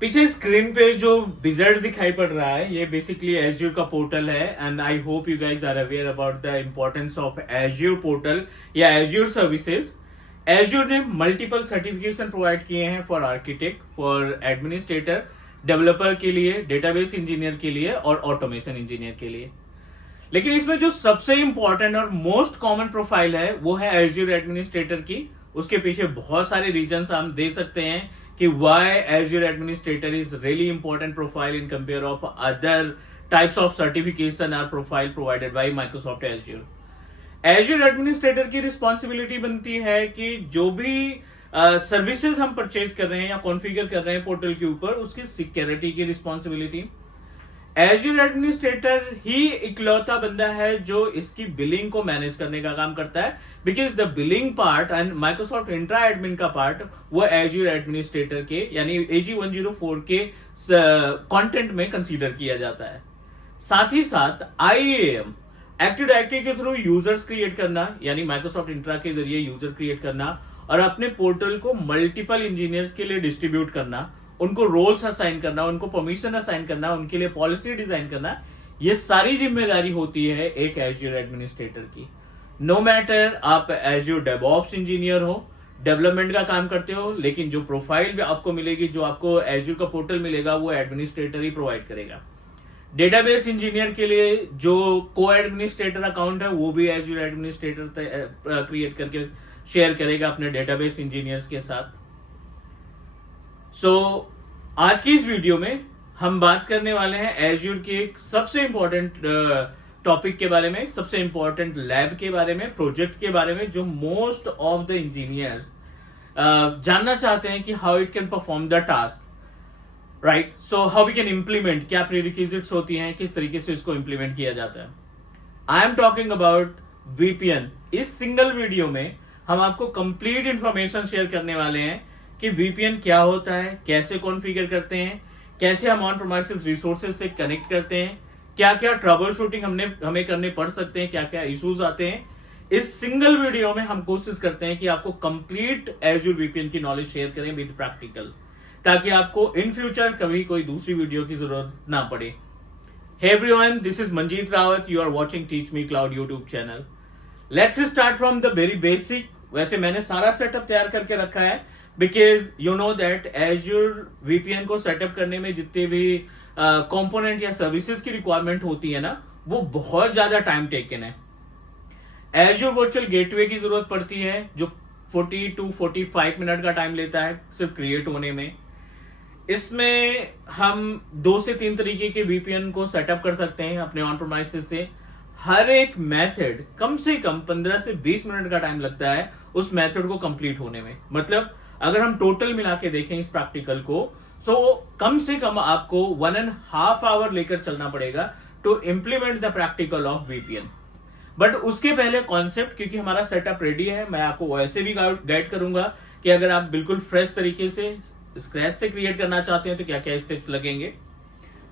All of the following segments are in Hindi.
पीछे स्क्रीन पे जो विजार्ड दिखाई पड़ रहा है ये बेसिकली एज्योर का पोर्टल है and I hope you guys are aware about the importance of Azure portal या एज्योर सर्विसेज। एज्योर ने मल्टीपल सर्टिफिकेशन प्रोवाइड किए हैं for architect, for administrator, developer के लिए, डेटाबेस इंजीनियर के लिए और ऑटोमेशन इंजीनियर के लिए। लेकिन इसमें जो सबसे इंपॉर्टेंट और मोस्ट कॉमन प्रोफाइल है वो है एज्योर एडमिनिस्ट्रेटर की। उसके पीछे बहुत सारे रीजंस हम दे सकते हैं कि why Azure administrator is really important profile in compare of other types of certification or profile provided by Microsoft Azure. Azure administrator की रिस्पॉन्सिबिलिटी बनती है कि जो भी सर्विसेज हम परचेज कर रहे हैं या कॉन्फ़िगर कर रहे हैं पोर्टल के ऊपर, उसकी सिक्योरिटी की रिस्पॉन्सिबिलिटी। एज्योर एडमिनिस्ट्रेटर ही इकलौता बंदा है जो इसकी बिलिंग को मैनेज करने का काम करता है, because the billing part and Microsoft intra admin का पार्ट वो एज्योर एडमिनिस्ट्रेटर के यानी AG 104 के कंटेंट में कंसीडर किया जाता है। साथ ही साथ IAM एक्टिव डायरेक्टरी के थ्रू यूजर्स क्रिएट करना, यानी माइक्रोसॉफ्ट इंट्रा के जरिए यूजर क्रिएट करना और अपने पोर्टल को मल्टीपल इंजीनियर्स के लिए डिस्ट्रीब्यूट करना, उनको रोल्स असाइन करना, उनको परमिशन असाइन करना, उनके लिए पॉलिसी डिजाइन करना, ये सारी जिम्मेदारी होती है एक एज्योर एडमिनिस्ट्रेटर की। नो मैटर आप एज्योर डेवऑप्स इंजीनियर हो, डेवलपमेंट का काम करते हो, लेकिन जो प्रोफाइल भी आपको मिलेगी, जो आपको एज्योर का पोर्टल मिलेगा, वो एडमिनिस्ट्रेटर ही प्रोवाइड करेगा। डेटाबेस इंजीनियर के लिए जो को एडमिनिस्ट्रेटर अकाउंट है वो भी एज्योर एडमिनिस्ट्रेटर क्रिएट करके शेयर करेगा अपने डेटाबेस इंजीनियर्स के साथ। आज की इस वीडियो में हम बात करने वाले हैं एज्योर के एक सबसे इंपॉर्टेंट टॉपिक के बारे में, सबसे इंपॉर्टेंट लैब के बारे में, प्रोजेक्ट के बारे में, जो मोस्ट ऑफ द इंजीनियर्स जानना चाहते हैं कि how it can perform the task, right. So how we can implement, क्या प्रीरिक्विजिट्स होती हैं, किस तरीके से इसको इंप्लीमेंट किया जाता है। I am talking about VPN। इस सिंगल वीडियो में हम आपको कंप्लीट इंफॉर्मेशन शेयर करने वाले हैं कि VPN क्या होता है, कैसे कॉन्फ़िगर करते हैं, कैसे हम ऑन प्रीमाइसेस रिसोर्सेज से कनेक्ट करते हैं, क्या क्या ट्रबल शूटिंग हमें करने पड़ सकते हैं, क्या क्या इश्यूज आते हैं। इस सिंगल वीडियो में हम कोशिश करते हैं कि आपको कंप्लीट एज्योर VPN की नॉलेज शेयर करें विद प्रैक्टिकल, ताकि आपको इन फ्यूचर कभी कोई दूसरी वीडियो की जरूरत ना पड़े। Hey everyone, this is Manjeet Rawat, you are watching Teach Me Cloud YouTube channel. Let's start from the very basic. वैसे मैंने सारा सेटअप तैयार करके रखा है, because you know that Azure VPN को सेटअप करने में जितने भी कंपोनेंट या सर्विसेज की रिक्वायरमेंट होती है ना, वो बहुत ज्यादा टाइम टेकन है। एज्योर वर्चुअल गेटवे की जरूरत पड़ती है जो 40 to 45 मिनट का टाइम लेता है सिर्फ क्रिएट होने में। इसमें हम 2 से 3 तरीके के VPN को सेटअप कर सकते हैं अपने ऑन प्रीमाइसेस से। हर एक मेथड कम से कम 15 से 20 मिनट का टाइम लगता है उस मेथड को कंप्लीट होने में। मतलब अगर हम टोटल मिला के देखें इस प्रैक्टिकल को, सो कम से कम आपको 1.5 आवर लेकर चलना पड़ेगा to implement the practical of VPN। But उसके पहले कॉन्सेप्ट, क्योंकि हमारा सेटअप रेडी है, मैं आपको वैसे भी गाइड करूंगा कि अगर आप बिल्कुल फ्रेश तरीके से स्क्रैच से क्रिएट करना चाहते हैं तो क्या क्या स्टेप्स लगेंगे।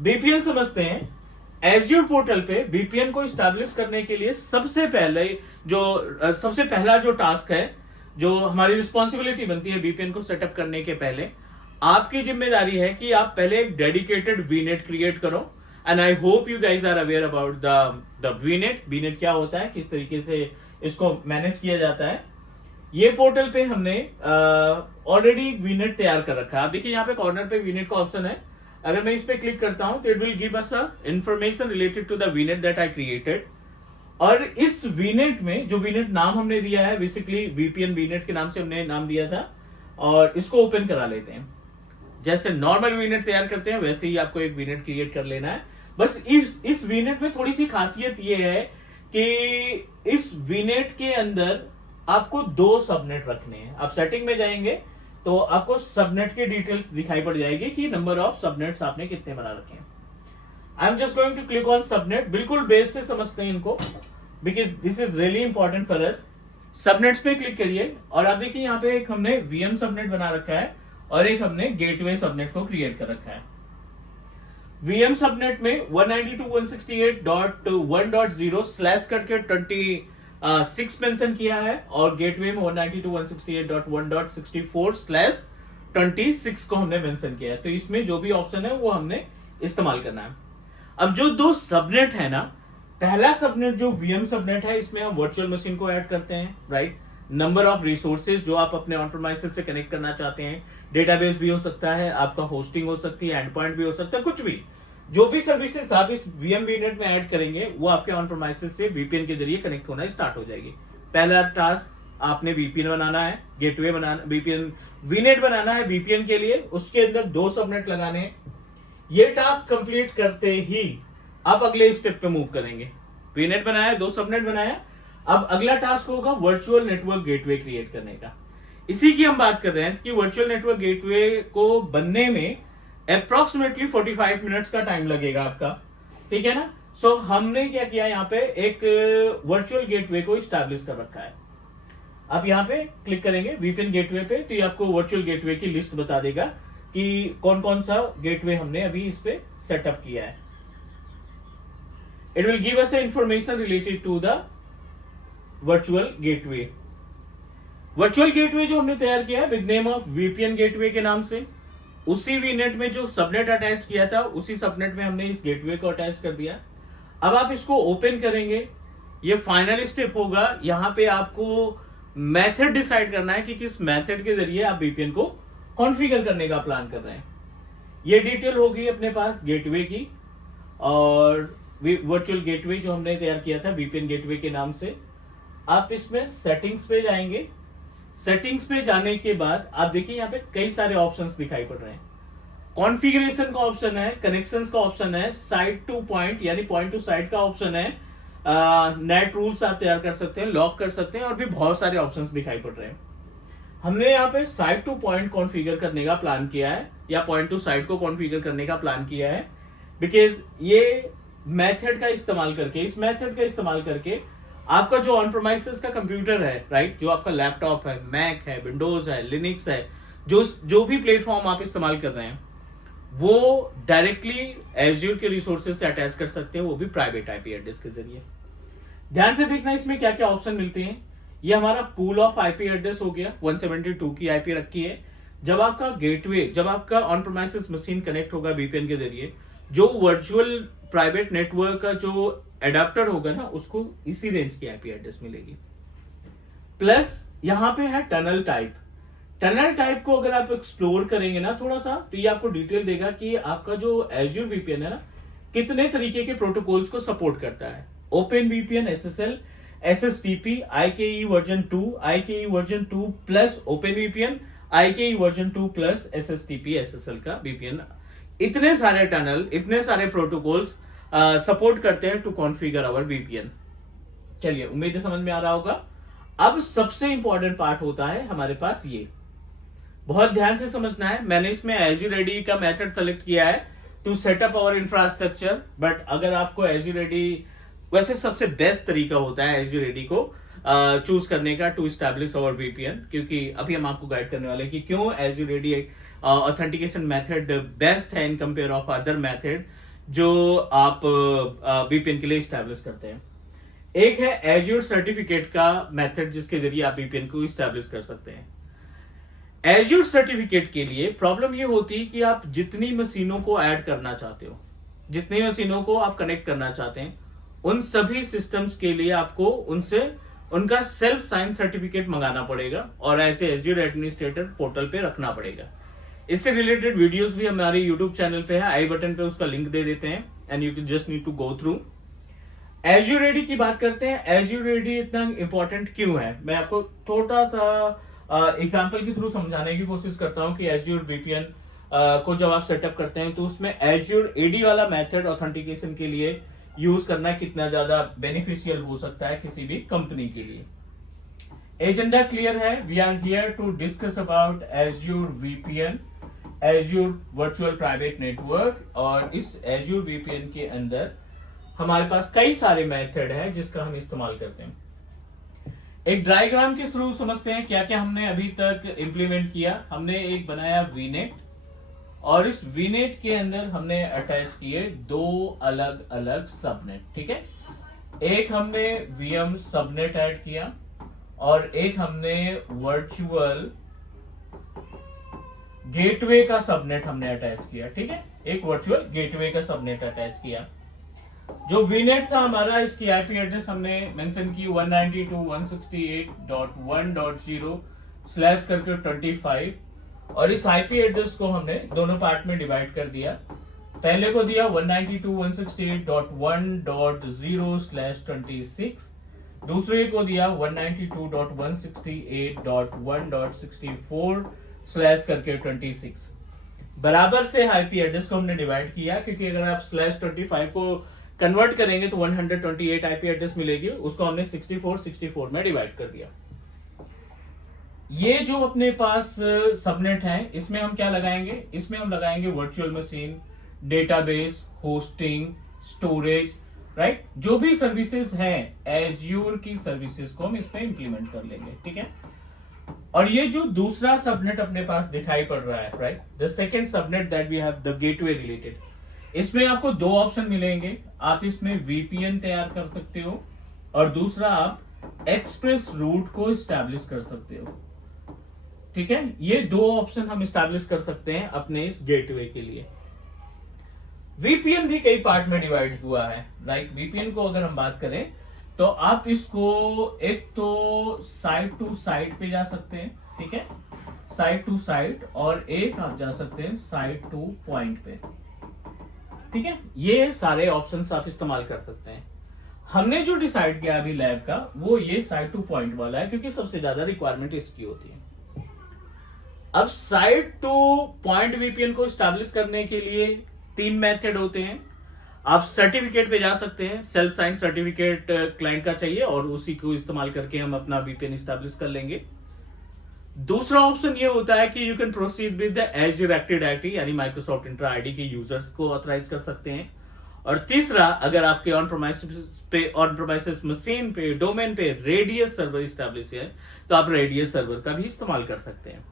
VPN समझते हैं। एज्योर पोर्टल पे VPN को स्टैब्लिश करने के लिए सबसे पहला जो टास्क है, जो हमारी रिस्पॉन्सिबिलिटी बनती है VPN को सेटअप करने के पहले, आपकी जिम्मेदारी है कि आप पहले एक डेडिकेटेड VNet क्रिएट करो। And I hope you guys are aware about the VNet। VNet क्या होता है, किस तरीके से इसको मैनेज किया जाता है। ये पोर्टल पे हमने ऑलरेडी VNet तैयार कर रखा है। आप देखिए यहाँ पे कॉर्नर पे VNet का ऑप्शन है। अगर मैं इस पे क्लिक करता हूं तो it will give us information related to the VNet that I created. और इस VNet में जो VNet नाम हमने दिया है, बेसिकली VPN VNet के नाम से हमने नाम दिया था, और इसको ओपन करा लेते हैं। जैसे नॉर्मल VNet तैयार करते हैं वैसे ही आपको एक VNet क्रिएट कर लेना है। बस इस VNet में थोड़ी सी खासियत ये है कि इस VNet के अंदर आपको 2 सबनेट रखने हैं। आप सेटिंग में जाएंगे तो आपको सबनेट की डिटेल्स दिखाई पड़ जाएगी कि नंबर ऑफ सबनेट्स आपने कितने बना रखे हैं। I am just going to click on subnet. बिल्कुल बेस से समझते हैं इनको, because this is really important for us. Subnets पे क्लिक करिए और आप देखिए यहाँ पे एक हमने VM सबनेट बना रखा है और एक हमने गेटवे सबनेट को क्रिएट कर रखा है। VM सबनेट में 192.168.1.0 स्लैश करके 26 मेंशन किया है और गेटवे में 192.168.1.64 स्लैश 26 को हमने मेंशन किया है। तो इसमें जो भी ऑप्शन है वो हमने इस्तेमाल करना है। अब जो दो सबनेट है ना, पहला सबनेट जो वीएम सबनेट है, इसमें हम वर्चुअल मशीन को ऐड करते हैं, राइट। नंबर ऑफ रिसोर्सेज जो आप अपने ऑन प्रेमाइसेस से कनेक्ट करना चाहते हैं, डेटाबेस भी हो सकता है, आपका होस्टिंग हो सकती है, एंड पॉइंट भी हो सकता है, कुछ भी, जो भी सर्विसेज आप इस वीएम वीनेट में ऐड करेंगे वो आपके ऑन प्रेमाइसेस से वीपीएन के जरिए कनेक्ट होना स्टार्ट हो जाएगी। पहला टास्क आपने वीपीएन बनाना है, गेटवे बनाना, वीपीएन वीनेट बनाना है वीपीएन के लिए, उसके अंदर 2 सबनेट लगाने हैं। ये टास्क कंप्लीट करते ही आप अगले स्टेप पे मूव करेंगे। वीनेट बनाया, 2 सबनेट बनाया, अब अगला टास्क होगा वर्चुअल नेटवर्क गेटवे क्रिएट करने का। इसी की हम बात कर रहे हैं कि वर्चुअल नेटवर्क गेटवे को बनने में अप्रोक्सीमेटली 45 मिनट्स का टाइम लगेगा आपका, ठीक है ना। सो हमने क्या किया, यहाँ पे एक वर्चुअल गेटवे को स्टैब्लिश कर रखा है। आप यहाँ पे क्लिक करेंगे वीपीएन गेटवे पे, तो ये आपको वर्चुअल गेटवे की लिस्ट बता देगा कि कौन कौन सा गेटवे हमने अभी इस पे सेटअप किया है। It will give us information related to the virtual gateway. Virtual gateway जो हमने तैयार किया है with name of VPN gateway के नाम से, उसी वीनेट में जो सबनेट अटैच किया था उसी सबनेट में हमने इस गेटवे को अटैच कर दिया। अब आप इसको ओपन करेंगे, ये फाइनल स्टेप होगा। यहां पे आपको मेथड डिसाइड करना है कि किस मेथड के जरिए आप वीपीएन को कॉन्फ़िगर करने का प्लान कर रहे हैं। ये डिटेल होगी अपने पास गेटवे की, और वर्चुअल गेटवे जो हमने तैयार किया था वीपीएन गेटवे के नाम से। आप इसमें सेटिंग्स पे जाएंगे। सेटिंग्स पे जाने के बाद आप देखिए यहाँ पे कई सारे ऑप्शंस दिखाई पड़ रहे हैं। कॉन्फ़िगरेशन का ऑप्शन है, कनेक्शंस का ऑप्शन है, साइट टू पॉइंट यानी पॉइंट टू साइट का ऑप्शन है, नेट रूल्स आप तैयार कर सकते हैं, लॉक कर सकते हैं, और भी बहुत सारे ऑप्शंस दिखाई पड़ रहे हैं। हमने यहाँ पे साइट टू पॉइंट कॉन्फ़िगर करने का प्लान किया है, या पॉइंट टू साइट को कॉन्फ़िगर करने का प्लान किया है, बिकॉज ये मेथड का इस्तेमाल करके, इस मेथड का इस्तेमाल करके आपका जो ऑन प्रेमाइसेस का कंप्यूटर है, राइट, जो आपका लैपटॉप है, मैक है, विंडोज है, लिनक्स है, जो भी प्लेटफॉर्म आप इस्तेमाल कर रहे हैं, वो डायरेक्टली एज्यूर के रिसोर्सेज से अटैच कर सकते हैं, वो भी प्राइवेट आईपी एड्रेस के जरिए। ध्यान से देखना इसमें क्या क्या ऑप्शन मिलते हैं। ये हमारा पूल ऑफ आईपी एड्रेस हो गया, 172 की आईपी रखी है। जब आपका गेटवे, जब आपका ऑन प्रेमाइसेस मशीन कनेक्ट होगा वीपीएन के जरिए, जो वर्चुअल प्राइवेट नेटवर्क का जो एडाप्टर होगा ना, उसको इसी रेंज की आईपी एड्रेस मिलेगी। प्लस यहां पे है टनल टाइप। टनल टाइप को अगर आप एक्सप्लोर करेंगे ना थोड़ा सा, तो ये आपको डिटेल देगा कि आपका जो एज्यूर वीपीएन है ना, कितने तरीके के प्रोटोकॉल्स को सपोर्ट करता है। Open VPN, SSL, SSTP, IKE version 2, IKE version 2 plus open VPN, IKE version 2 plus SSTP, SSL का वीपीएन। इतने सारे टनल, इतने सारे प्रोटोकॉल्स सपोर्ट करते हैं टू कॉन्फ़िगर आवर वीपीएन। चलिए, उम्मीद है समझ में आ रहा होगा। अब सबसे इंपॉर्टेंट पार्ट होता है हमारे पास ये, बहुत ध्यान से समझना है। मैंने इसमें एज्यूर एडी का मेथड सेलेक्ट किया है to setup our infrastructure, but अगर आपको एज्यूर एडी, वैसे सबसे बेस्ट तरीका होता है एज्यूर एडी को चूज करने का टू एस्टैब्लिश आवर वीपीएन, क्योंकि अभी हम आपको गाइड करने वाले हैं कि क्यों Azure AD authentication method best है in compare of other method जो आप वीपीएन के लिए एस्टैब्लिश करते हैं। एक है एज्यूर सर्टिफिकेट का मेथड, जिसके जरिए आप वीपीएन को एस्टैब्लिश कर सकते हैं। एज्यूर सर्टिफिकेट के लिए प्रॉब्लम ये होती है कि आप जितनी मशीनों को ऐड करना चाहते हो, जितनी मशीनों को आप कनेक्ट करना चाहते हैं, उन सभी सिस्टम्स के लिए आपको उनसे उनका सेल्फ साइन सर्टिफिकेट मंगाना पड़ेगा और ऐसे एज्यूर एडमिनिस्ट्रेटर पोर्टल पे रखना पड़ेगा। इससे रिलेटेड वीडियोस भी हमारे यूट्यूब चैनल पे है, आई बटन पे उसका लिंक दे देते हैं, and you can just need to go through. Azure AD की बात करते हैं। एज्यूर एडी इतना इंपॉर्टेंट क्यों है, मैं आपको थोड़ा सा एग्जांपल के थ्रू समझाने की कोशिश करता हूं कि एज्यूर वीपीएन को जब आप सेटअप करते हैं तो उसमें एज्यूर एडी वाला मेथड ऑथेंटिकेशन के लिए यूज करना कितना ज्यादा बेनिफिशियल हो सकता है किसी भी कंपनी के लिए। एजेंडा क्लियर है, we are here to discuss about Azure VPN, Azure virtual private network, और इस एज्यूर वीपीएन के अंदर हमारे पास कई सारे मेथड है जिसका हम इस्तेमाल करते हैं। एक डायग्राम के थ्रू समझते हैं क्या क्या हमने अभी तक इंप्लीमेंट किया। हमने एक बनाया वीनेट, और इस वीनेट के अंदर हमने अटैच किए 2 अलग अलग सबनेट, ठीक है। एक हमने वीएम सबनेट ऐड किया और एक हमने वर्चुअल गेटवे का सबनेट हमने अटैच किया, ठीक है, एक वर्चुअल गेटवे का सबनेट अटैच किया। जो वीनेट था हमारा, इसकी आईपी एड्रेस हमने मेंशन की 192.168.1.0 स्लैश करके 25, और इस आईपी एड्रेस को हमने दोनों पार्ट में डिवाइड कर दिया। पहले को दिया 192.168.1.0/26, दूसरे को दिया 192.168.1.64 स्लैश करके 26। बराबर से आईपी एड्रेस को हमने डिवाइड किया, क्योंकि अगर आप /25 को कन्वर्ट करेंगे तो 128 आईपी एड्रेस मिलेगी, उसको हमने 64 में डिवाइड कर दिया। ये जो अपने पास सबनेट है, इसमें हम क्या लगाएंगे, इसमें हम लगाएंगे virtual machine, database, hosting, storage, right, जो भी सर्विसेज हैं एज्यूर की सर्विसेज को हम इसमें इंप्लीमेंट कर लेंगे, ठीक है। और ये जो दूसरा सबनेट अपने पास दिखाई पड़ रहा है, right, the second subnet that we have, the gateway related, इसमें आपको दो ऑप्शन मिलेंगे। आप इसमें वीपीएन तैयार कर सकते हो, और दूसरा आप एक्सप्रेस रूट को स्टैब्लिश कर सकते हो, ठीक है। ये दो ऑप्शन हम स्टैब्लिश कर सकते हैं अपने इस गेटवे के लिए। वीपीएन भी कई पार्ट में डिवाइड हुआ है, राइट। वीपीएन को अगर हम बात करें तो आप इसको एक तो साइट टू साइट पे जा सकते हैं, ठीक है, साइट टू साइट, और एक आप जा सकते हैं साइट टू पॉइंट पे, ठीक है। ये सारे ऑप्शंस आप इस्तेमाल कर सकते हैं। हमने जो डिसाइड किया अभी लैब का, वो ये साइट टू पॉइंट वाला है, क्योंकि सबसे ज्यादा रिक्वायरमेंट इसकी होती है। अब साइट टू पॉइंट वीपीएन को स्टैब्लिश करने के लिए 3 मेथड होते हैं। आप सर्टिफिकेट पे जा सकते हैं, सेल्फ साइन सर्टिफिकेट क्लाइंट का चाहिए, और उसी को इस्तेमाल करके हम अपना वीपीएन स्टैब्लिश कर लेंगे। दूसरा ऑप्शन ये होता है कि you can proceed with the Azure active directory, यानी माइक्रोसॉफ्ट इंट्रा आईडी के यूजर्स को ऑथराइज कर सकते हैं। और तीसरा, अगर आपके ऑन प्रोमाइसिस मशीन पे, डोमेन पे रेडियस सर्वर स्टैब्लिश है, तो आप रेडियस सर्वर का भी इस्तेमाल कर सकते हैं।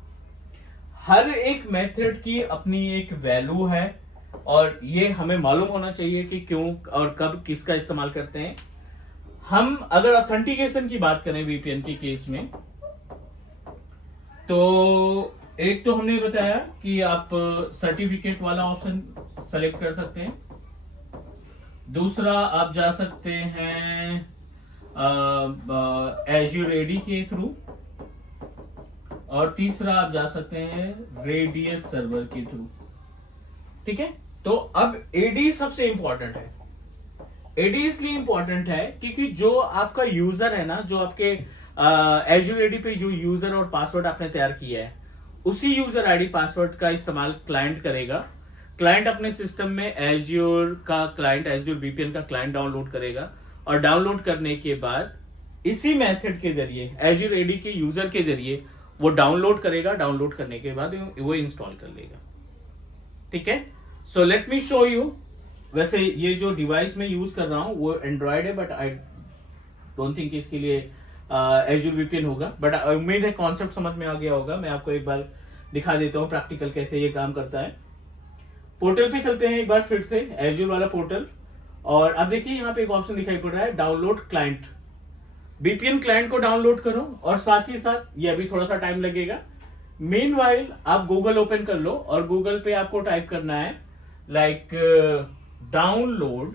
हर एक मेथड की अपनी एक वैल्यू है, और ये हमें मालूम होना चाहिए कि क्यों और कब किसका इस्तेमाल करते हैं। हम अगर ऑथेंटिकेशन की बात करें वीपीएन के केस में, तो एक तो हमने बताया कि आप सर्टिफिकेट वाला ऑप्शन सेलेक्ट कर सकते हैं। दूसरा, आप जा सकते हैं एज्यूर एडी के थ्रू, और तीसरा आप जा सकते हैं रेडियस सर्वर के थ्रू, ठीक है। तो अब एडी सबसे इंपॉर्टेंट है। एडी इसलिए इंपॉर्टेंट है क्योंकि जो आपका यूजर है ना, जो आपके एज्यूर एडी पे जो यूजर और पासवर्ड आपने तैयार किया है, उसी यूजर आईडी पासवर्ड का इस्तेमाल क्लाइंट करेगा। क्लाइंट अपने सिस्टम में एज्यूर का क्लाइंट, एज्यूर वीपीएन का क्लाइंट डाउनलोड करेगा, और डाउनलोड करने के बाद इसी मेथड के जरिए, एज्यूर एडी के यूजर के जरिए वो डाउनलोड करेगा। डाउनलोड करने के बाद वो इंस्टॉल कर लेगा, ठीक है। So let me show you. वैसे ये जो डिवाइस में यूज कर रहा हूं वो एंड्रॉयड है, बट आई डोंट थिंक इसके लिए एज्यूर वीपीएन होगा, बट उम्मीद है कॉन्सेप्ट समझ में आ गया होगा। मैं आपको एक बार दिखा देता हूं प्रैक्टिकल कैसे ये काम करता है। पोर्टल पे चलते हैं एक बार फिर से, एज्यूर वाला पोर्टल, और अब देखिए यहाँ पे एक ऑप्शन दिखाई पड़ रहा है, डाउनलोड क्लाइंट। वीपीएन क्लाइंट को डाउनलोड करो, और साथ ही साथ ये अभी थोड़ा सा टाइम लगेगा। मीनवाइल आप गूगल ओपन कर लो, और गूगल पे आपको टाइप करना है लाइक डाउनलोड,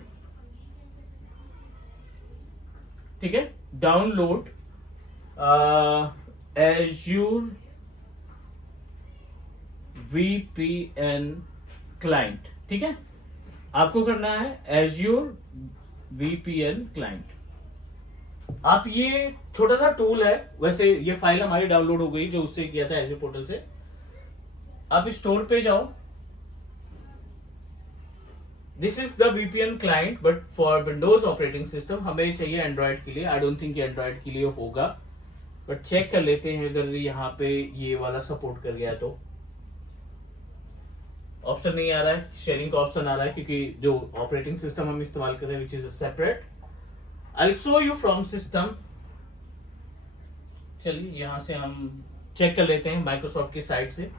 ठीक है, डाउनलोड एज्यूर वीपीएन क्लाइंट, ठीक है। आपको करना है एज्यूर वीपीएन क्लाइंट। आप ये छोटा सा टूल है, वैसे ये फाइल हमारी डाउनलोड हो गई जो उससे किया था एज्यूर पोर्टल से। आप स्टोर पे जाओ, this is the VPN client but for Windows operating system. हमें चाहिए एंड्रॉइड के लिए, आई डोंट थिंक एंड्रॉइड के लिए होगा, बट चेक कर लेते हैं अगर यहाँ पे ये वाला सपोर्ट कर गया तो। ऑप्शन नहीं आ रहा है, शेयरिंग का ऑप्शन आ रहा है, क्योंकि जो ऑपरेटिंग सिस्टम हम इस्तेमाल कर रहे हैं which is separate. I'll show you from system। चलिए यहां से हम चेक कर लेते हैं माइक्रोसॉफ्ट की साइट से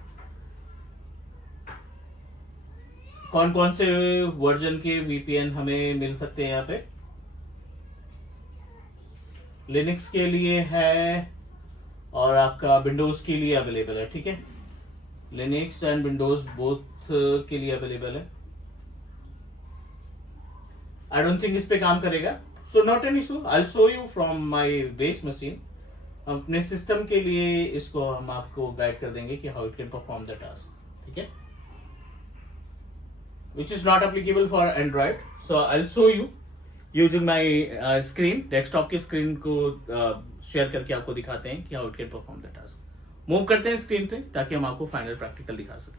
कौन कौन से वर्जन के वीपीएन हमें मिल सकते हैं। यहाँ पे लिनक्स के लिए है और आपका विंडोज के लिए अवेलेबल है, ठीक है। लिनक्स एंड विंडोज बोथ के लिए अवेलेबल है। आई डोंट थिंक इस पे काम करेगा, so not an issue, I show you from my base machine. अपने सिस्टम के लिए इसको हम आपको गाइड कर देंगे कि how it can perform the task, ठीक है, which is not applicable for Android. So I show you using my screen, desktop की स्क्रीन को शेयर करके आपको दिखाते हैं कि how it can perform the task. Move करते हैं स्क्रीन पे ताकि हम आपको फाइनल प्रैक्टिकल दिखा सकें।